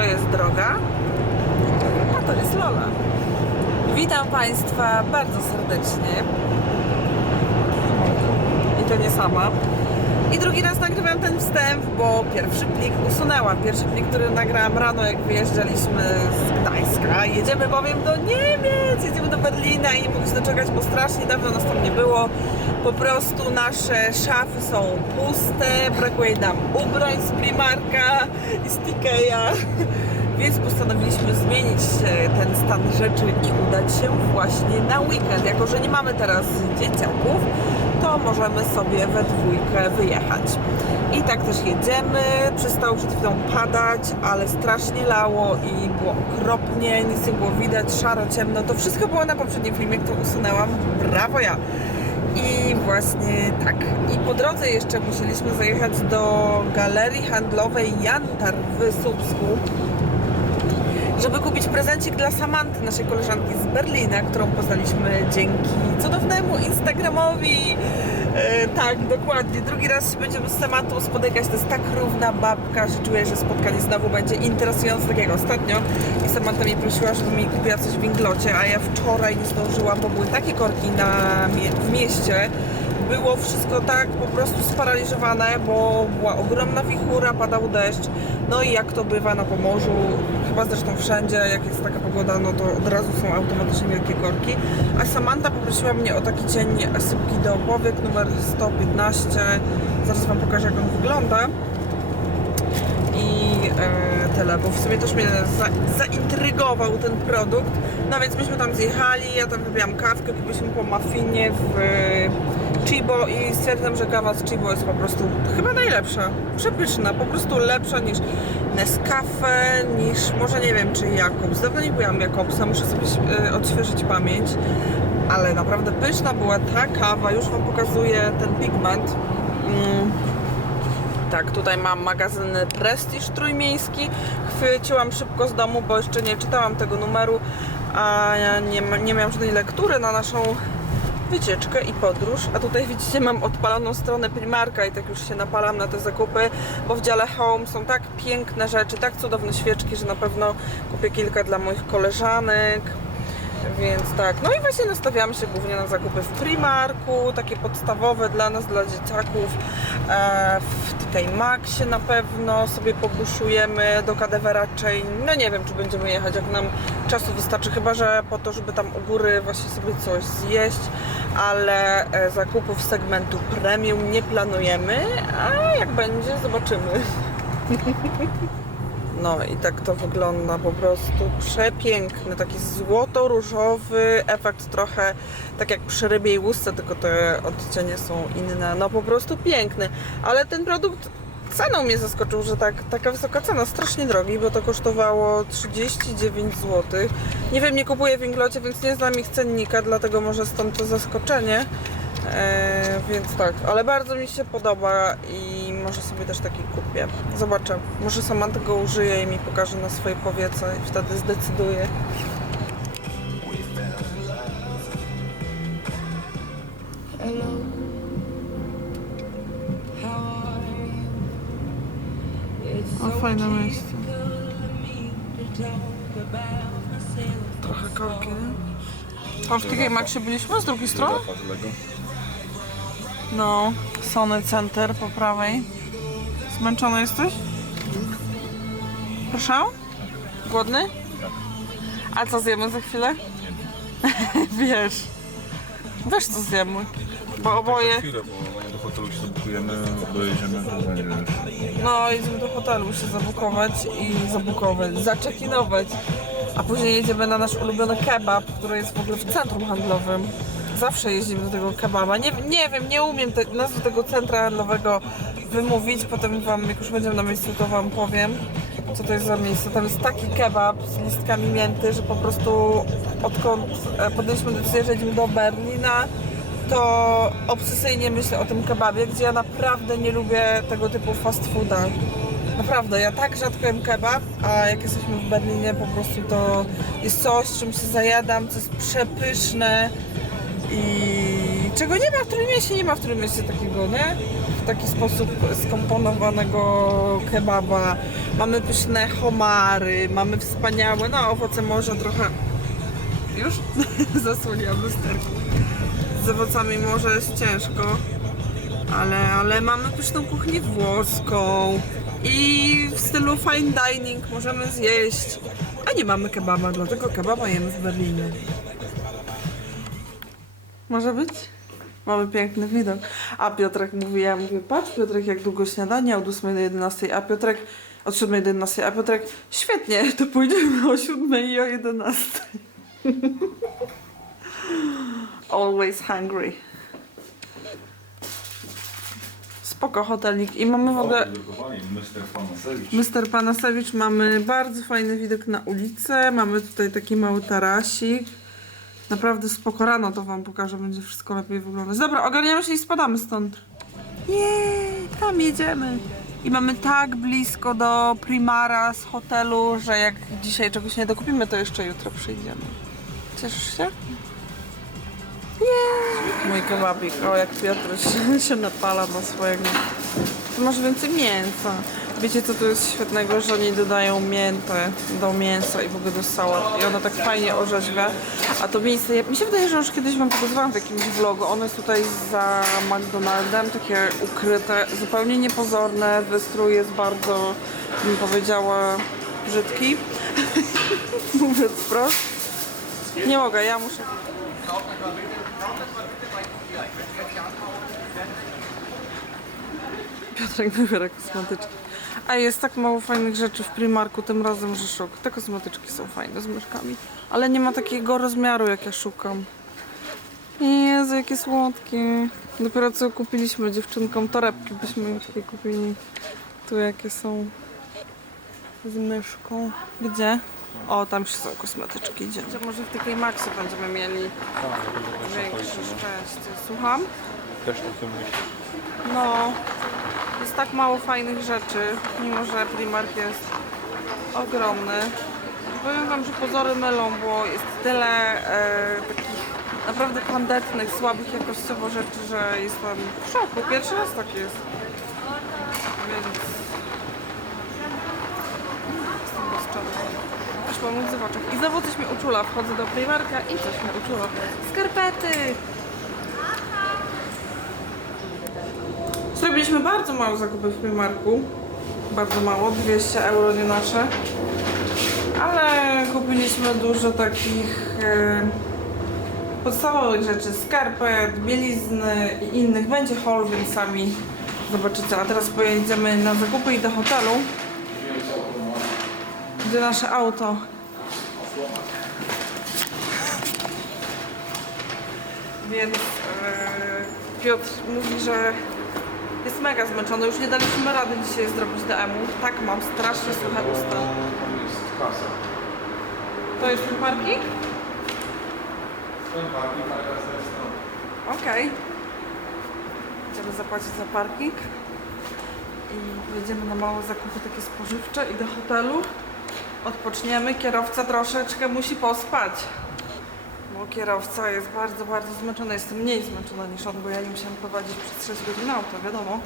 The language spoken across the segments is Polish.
To jest droga, a to jest Lola. Witam Państwa bardzo serdecznie. I to nie sama. I drugi raz nagrywam ten wstęp, bo pierwszy plik usunęłam. Pierwszy plik, który nagrałam rano, jak wyjeżdżaliśmy z Gdańska. Jedziemy bowiem do Niemiec, jedziemy do Berlina i nie mogę się doczekać, bo strasznie dawno nas tam nie było. Po prostu nasze szafy są puste, brakuje nam ubrań z Primarka i z Tikeja. Więc postanowiliśmy zmienić e, ten stan rzeczy i udać się właśnie na weekend. Jako, że nie mamy teraz dzieciaków, to możemy sobie we dwójkę wyjechać. I tak też jedziemy. Przestało przed chwilą padać, ale strasznie lało i było okropnie, nic nie było widać, szaro, ciemno. To wszystko było na poprzednim filmie, który usunęłam. Brawo ja! I właśnie tak. I po drodze jeszcze musieliśmy zajechać do galerii handlowej Jantar w Słupsku żeby kupić prezencik dla Samanty, naszej koleżanki z Berlina, którą poznaliśmy dzięki cudownemu Instagramowi. E, tak, dokładnie. Drugi raz się będziemy z Samantą spotykać. To jest tak równa babka, że czuję, że spotkanie znowu będzie interesujące, tak jak ostatnio. I Samanta mnie prosiła, żeby mi kupiła coś w Winglocie, a ja wczoraj nie zdążyłam, bo były takie korki na w mieście, było wszystko tak po prostu sparaliżowane, bo była ogromna wichura, padał deszcz. No i jak to bywa na Pomorzu, chyba zresztą wszędzie, jak jest taka pogoda, no to od razu są automatycznie wielkie korki. A Samantha poprosiła mnie o taki cień sypki do powiek numer 115. Zaraz Wam pokażę, jak on wygląda. I e, tyle, bo w sumie też mnie za, zaintrygował ten produkt. No więc myśmy tam zjechali, ja tam wypiłam kawkę, kupiliśmy po muffinie w Chibo i stwierdzam, że kawa z Chibo jest po prostu chyba najlepsza. Przepyszna, po prostu lepsza niż Nescafe, niż może nie wiem czy Jakobs. Dawno nie byłam Jakobsa, muszę sobie e, odświeżyć pamięć. Ale naprawdę pyszna była ta kawa, już Wam pokazuję ten pigment. Mm. Tak, tutaj mam magazyn Prestiż Trójmiejski. Chwyciłam szybko z domu, bo jeszcze nie czytałam tego numeru, a nie, nie miałam żadnej lektury na naszą wycieczkę i podróż. A tutaj widzicie, mam odpaloną stronę Primarka i tak już się napalam na te zakupy, bo w dziale Home są tak piękne rzeczy, tak cudowne świeczki, że na pewno kupię kilka dla moich koleżanek. Więc tak, no i właśnie nastawiamy się głównie na zakupy w Primarku, takie podstawowe dla nas, dla dzieciaków. E, w TK Maxie na pewno sobie pobuszujemy, do KDW raczej, no nie wiem czy będziemy jechać, jak nam czasu wystarczy, chyba że po to, żeby tam u góry właśnie sobie coś zjeść, ale e, zakupów segmentu premium nie planujemy, a jak będzie, zobaczymy. No i tak to wygląda po prostu przepiękny, taki złoto-różowy efekt trochę tak jak przy rybiej łusce, tylko te odcienie są inne. No po prostu piękny, ale ten produkt ceną mnie zaskoczył, że tak, taka wysoka cena, strasznie drogi, bo to kosztowało 39 zł. Nie wiem, nie kupuję w Inglocie, więc nie znam ich cennika, dlatego może stąd to zaskoczenie. E, więc tak, ale bardzo mi się podoba i może sobie też taki kupię. Zobaczę. Może sama tego użyję i mi pokaże na swojej powiece i wtedy zdecyduję. O, fajne miejsce. Trochę korki, nie? A w TK Maxie byliśmy z drugiej strony? No, Sony Center po prawej. Zmęczony jesteś? Proszę? Głodny? A co zjemy za chwilę? Wiesz. Wiesz co zjemy. Bo oboje... chwilę, bo do hotelu się zabukujemy, dojedziemy, to będzie. No, jedziemy do hotelu, muszę zabukować i zabukować, zaczekinować. A później jedziemy na nasz ulubiony kebab, który jest w ogóle w centrum handlowym. Zawsze jeździmy do tego kebaba. Nie, nie wiem, nie umiem te, nazwy tego centra handlowego wymówić. Potem wam, jak już będziemy na miejscu, to wam powiem, co to jest za miejsce. Tam jest taki kebab z listkami mięty, że po prostu odkąd e, podjęliśmy decyzję, że jedziemy do Berlina, to obsesyjnie myślę o tym kebabie, gdzie ja naprawdę nie lubię tego typu fast fooda. Naprawdę, ja tak rzadko jem kebab, a jak jesteśmy w Berlinie, po prostu to jest coś, czym się zajadam, co jest przepyszne i czego nie ma w Trójmieście, nie ma w Trójmieście takiego, nie? W taki sposób skomponowanego kebaba. Mamy pyszne homary, mamy wspaniałe, no owoce morza trochę już zasłoniłam lusterku. Z owocami morza jest ciężko, ale, ale mamy pyszną kuchnię włoską i w stylu fine dining możemy zjeść, a nie mamy kebaba, dlatego kebaba jemy w Berlinie. Może być? Mamy piękny widok. A Piotrek mówi, ja mówię, patrz Piotrek, jak długo śniadanie od 8 do 11, a Piotrek od 7 do 11, a Piotrek, świetnie, to pójdziemy o 7 i o 11. Always hungry. Spoko hotelik i mamy w ogóle... Mr. Panasewicz. Mr. Panasewicz mamy bardzo fajny widok na ulicę. Mamy tutaj taki mały tarasik. Naprawdę spoko rano to wam pokażę, będzie wszystko lepiej wyglądać. Dobra, ogarniamy się i spadamy stąd. Jej, tam jedziemy. I mamy tak blisko do Primara z hotelu, że jak dzisiaj czegoś nie dokupimy, to jeszcze jutro przyjdziemy. Cieszysz się? Jej! Mój kebabik. O, jak Piotr się, napala na swojego. Tu masz więcej mięsa. Wiecie co tu jest świetnego, że oni dodają miętę do mięsa i w ogóle do sałat i ona tak fajnie orzeźwia. A to miejsce, ja, mi się wydaje, że już kiedyś wam pokazywałam w jakimś vlogu, one jest tutaj za McDonaldem, takie ukryte, zupełnie niepozorne, wystrój jest bardzo, bym powiedziała, brzydki, mówiąc wprost. Nie mogę, ja muszę... Piotrek wybiera kosmetyczki. A jest tak mało fajnych rzeczy w Primarku, tym razem, że szok. Te kosmetyczki są fajne z myszkami, ale nie ma takiego rozmiaru, jak ja szukam. Jezu, jakie słodkie. Dopiero co kupiliśmy dziewczynkom torebki, byśmy takie kupili. Tu jakie są z myszką. Gdzie? O, tam się są kosmetyczki. Idziemy. Może w takiej Maxie będziemy mieli większe szczęście. Słucham? Też takie myśli. No, jest tak mało fajnych rzeczy, mimo że Primark jest ogromny. Powiem wam, że pozory mylą, bo jest tyle e, takich naprawdę tandetnych, słabych jakościowo rzeczy, że jestem w szoku. Pierwszy raz tak jest. Więc... Jestem łzy w oczach. I znowu coś mnie uczula. Wchodzę do Primarka i coś mnie uczula. Skarpety! Zrobiliśmy bardzo mało zakupy w Primarku. Bardzo mało, 200 euro nie nasze. Ale kupiliśmy dużo takich e, podstawowych rzeczy, skarpet, bielizny i innych. Będzie haul, więc sami zobaczycie. A teraz pojedziemy na zakupy i do hotelu. Gdzie nasze auto. Więc e, Piotr mówi, że mega zmęczony. Już nie daliśmy rady dzisiaj zrobić DM-u. Tak, mam strasznie suche usta. To jest ten parking? Ten parking, a teraz jest. Okej. Będziemy zapłacić za parking. I jedziemy na małe zakupy takie spożywcze i do hotelu. Odpoczniemy. Kierowca troszeczkę musi pospać. Bo kierowca jest bardzo, bardzo zmęczony. Jestem mniej zmęczona niż on, bo ja nie musiałam prowadzić przez 6 godzin auto, wiadomo.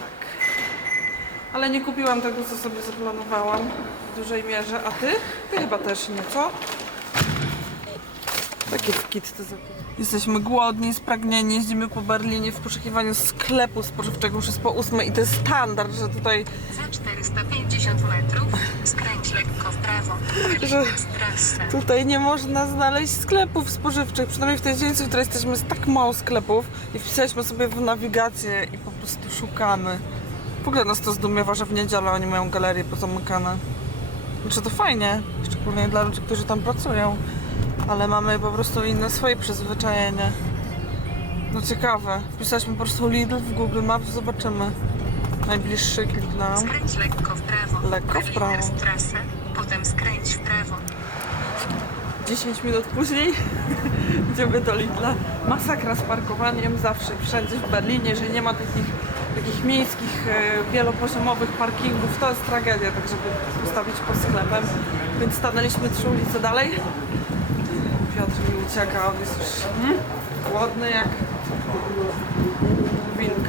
Tak. Ale nie kupiłam tego, co sobie zaplanowałam w dużej mierze. A ty? Ty chyba też nie, co? Takie kit te zakupy. Jesteśmy głodni, spragnieni, jeździmy po Berlinie w poszukiwaniu sklepu spożywczego już jest po ósmej i to jest standard, że tutaj Za 450 metrów skręć lekko w prawo. Że-. Tutaj nie można znaleźć sklepów spożywczych, przynajmniej w tej dzielnicy, w której jesteśmy, jest tak mało sklepów i wpisaliśmy sobie w nawigację i po prostu szukamy. W ogóle nas to zdumiewa, że w niedzielę oni mają galerie pozamykane. Znaczy to fajnie, szczególnie dla ludzi, którzy tam pracują, ale mamy po prostu inne swoje przyzwyczajenie. No ciekawe, wpisaliśmy po prostu Lidl w Google Maps, zobaczymy. Najbliższy klik nam. Skręć lekko w prawo. Lekko w prawo. Strasse, potem skręć w prawo. 10 minut później idziemy do Lidla. Masakra z parkowaniem zawsze wszędzie w Berlinie, jeżeli nie ma takich, takich miejskich, e, wielopoziomowych parkingów, to jest tragedia, tak żeby postawić pod sklepem. Więc stanęliśmy trzy ulice dalej. Ucieka, on jest już hmm, głodny jak wilk.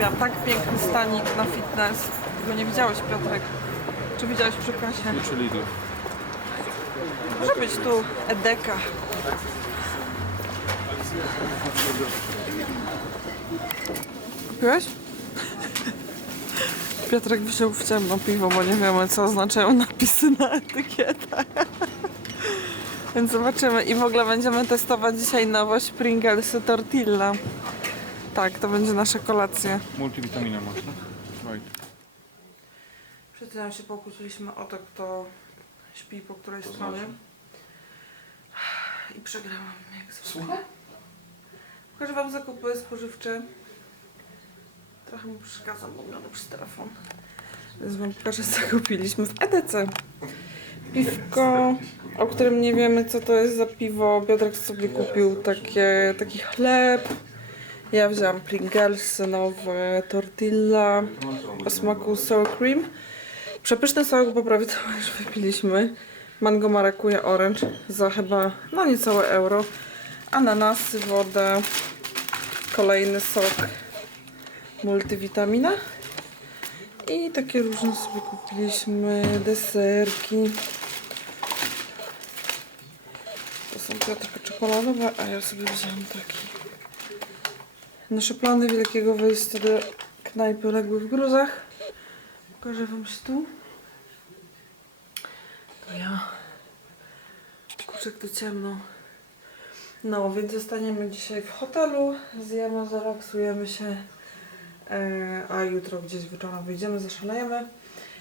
Miałam tak piękny stanik na fitness. Bo nie widziałeś Piotrek. Czy widziałeś przy kasie? Przy Lidlu. Może być tu Edeka. Kupiłeś? Piotrek wziął w ciemno piwo, bo nie wiemy co oznaczają napisy na etykietach. Więc zobaczymy i w ogóle będziemy testować dzisiaj nowość Pringlesy Tortilla. Tak, to będzie nasza kolacja. Multivitamina masz, no? Right. Przed chwilą się pokłóciliśmy o to, kto śpi po której To stronie. znaczy? I przegrałam, jak zwykle. Pokażę Wam zakupy spożywcze. Trochę mu przeszkadzam, bo oglądam przez telefon. Więc Wam pokażę, co kupiliśmy w EDC. Piwko, o którym nie wiemy, co to jest za piwo. Piotrek sobie kupił takie, taki chleb. Ja wzięłam Pringles, nowe tortilla o smaku sour cream. Przepyszny sołek po prawie całe już wypiliśmy. Mango marakuja orange za chyba no niecałe euro. Ananasy, woda. Kolejny sok multivitamina. I takie różne sobie kupiliśmy deserki. To są trochę czekoladowe, a ja sobie wziąłem taki. Nasze plany wielkiego wyjścia do knajpy legły w gruzach. Pokażę wam się tu. To ja. Kurczę, jak tu ciemno. No, więc zostaniemy dzisiaj w hotelu, zjemy, zrelaksujemy się, e, a jutro gdzieś wieczorem wyjdziemy, zaszalejemy.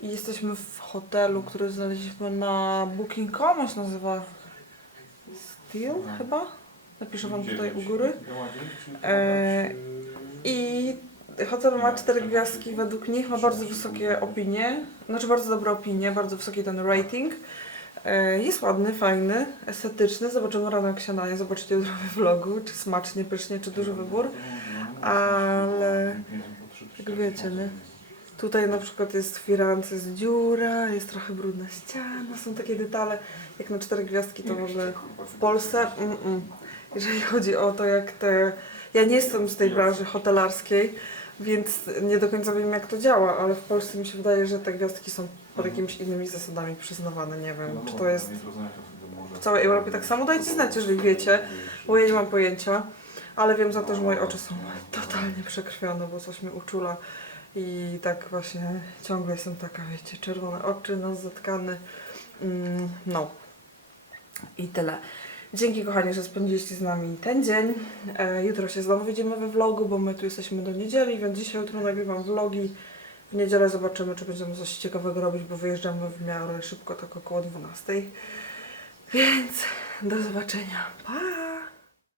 I jesteśmy w hotelu, który znaleźliśmy na booking.com, się nazywa Steel chyba? Napiszę wam tutaj u góry. E, I hotel ma cztery gwiazdki według nich, ma bardzo wysokie opinie, znaczy bardzo dobre opinie, bardzo wysoki ten rating. E, Jest ładny, fajny, estetyczny. Zobaczymy rano jak się naje, zobaczycie jutro we vlogu, czy smacznie, pysznie, czy duży wybór. Ale jak wiecie, nie? Tutaj na przykład jest w firance z dziura, jest trochę brudna ściana, są takie detale. Jak na cztery gwiazdki to w ogóle w Polsce, mm -mm. jeżeli chodzi o to jak te... Ja nie jestem z tej branży hotelarskiej, więc nie do końca wiem jak to działa, ale w Polsce mi się wydaje, że te gwiazdki są pod jakimiś innymi zasadami przyznawane. Nie wiem, czy to jest w całej Europie tak samo. Dajcie znać, jeżeli wiecie, bo ja nie mam pojęcia. Ale wiem za to, że moje oczy są totalnie przekrwione, bo coś mnie uczula. I tak właśnie ciągle jestem taka, wiecie, czerwone oczy, nos zatkany. Mm, no. I tyle. Dzięki kochani, że spędziliście z nami ten dzień. E, jutro się znowu widzimy we vlogu, bo my tu jesteśmy do niedzieli, więc dzisiaj jutro nagrywam vlogi. W niedzielę zobaczymy, czy będziemy coś ciekawego robić, bo wyjeżdżamy w miarę szybko, tak około 12. Więc do zobaczenia. Pa!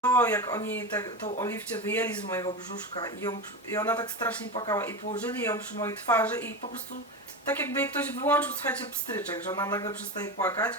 O, jak oni te, tą oliwcie wyjęli z mojego brzuszka i, ją, i ona tak strasznie płakała i położyli ją przy mojej twarzy i po prostu tak jakby ktoś wyłączył, słuchajcie, pstryczek, że ona nagle przestaje płakać.